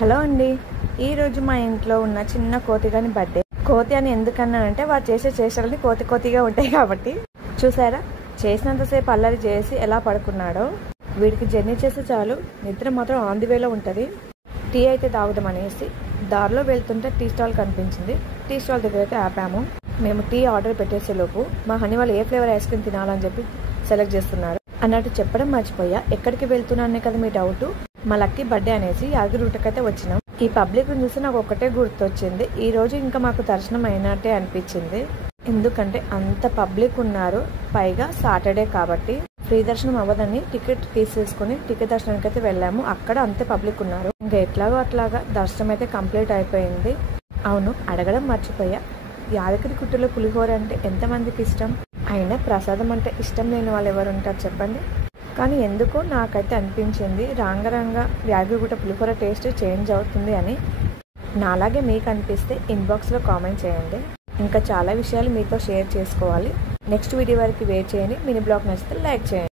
Hello అండి, ఈరోజు మా ఇంట్లో ఉన్న చిన్న కోతిగాని బర్త్డే. కోతి అని ఎందుకన్నానంటే వాడు చేసే చేష్టలన్నీ కోతిగా ఉంటాయి కాబట్టి. చూసారా, చేసినంతసేపు అల్లరి చేసి ఎలా పడుకున్నాడో. వీడికి జర్నీ చేస్తే చాలు, నిద్ర మాత్రం ఆన్ ది వేలో ఉంటుంది. టీ అయితే తాగుదామనేసి దారిలో వెళ్తుంటే టీ స్టాల్ కనిపించింది. టీ స్టాల్ దగ్గర అయితే ఆపాము. మేము టీ ఆర్డర్ పెట్టేసేలోపు మా హనీ వాళ్ళు ఏ ఫ్లేవర్ ఐస్ క్రీమ్ తినాలని చెప్పి సెలెక్ట్ చేస్తున్నారు. అన్నట్టు చెప్పడం మర్చిపోయా. ఎక్కడికి వెళ్తున్నానే కదా మీ డౌట్. మా లక్కీ బర్త్డే అనేసి యాదగిరిగుట్టకైతే వచ్చినాం. ఈ పబ్లిక్ చూసి నాకు ఒక్కటే గుర్తొచ్చింది, ఈ రోజు ఇంకా మాకు దర్శనం అయినట్టే అనిపించింది. ఎందుకంటే అంత పబ్లిక్ ఉన్నారు, పైగా సాటర్డే కాబట్టి ఫ్రీ దర్శనం అవ్వదని టికెట్ తీసేసుకుని టికెట్ దర్శనానికి అయితే వెళ్ళాము. అక్కడ అంతే పబ్లిక్ ఉన్నారు. ఇంకా ఎట్లాగో అట్లాగా దర్శనం అయితే కంప్లీట్ అయిపోయింది. అవును, అడగడం మర్చిపోయా, యాదగిరిగుట్టలో పులిహోర అంటే ఎంతమందికి ఇష్టం? అయినా ప్రసాదం అంటే ఇష్టం లేని వాళ్ళు ఎవరు ఉంటారు చెప్పండి. కానీ ఎందుకో నాకైతే అనిపించింది రాంగరంగా యాదగిరిగుట్ట పులిహోర టేస్ట్ చేంజ్ అవుతుంది అని. నాలాగే మీకు అనిపిస్తే ఇన్బాక్స్లో కామెంట్ చేయండి. ఇంకా చాలా విషయాలు మీతో షేర్ చేసుకోవాలి. నెక్స్ట్ వీడియో వరకు వెయిట్ చేయండి. మినీ బ్లాగ్ నచ్చితే లైక్ చేయండి.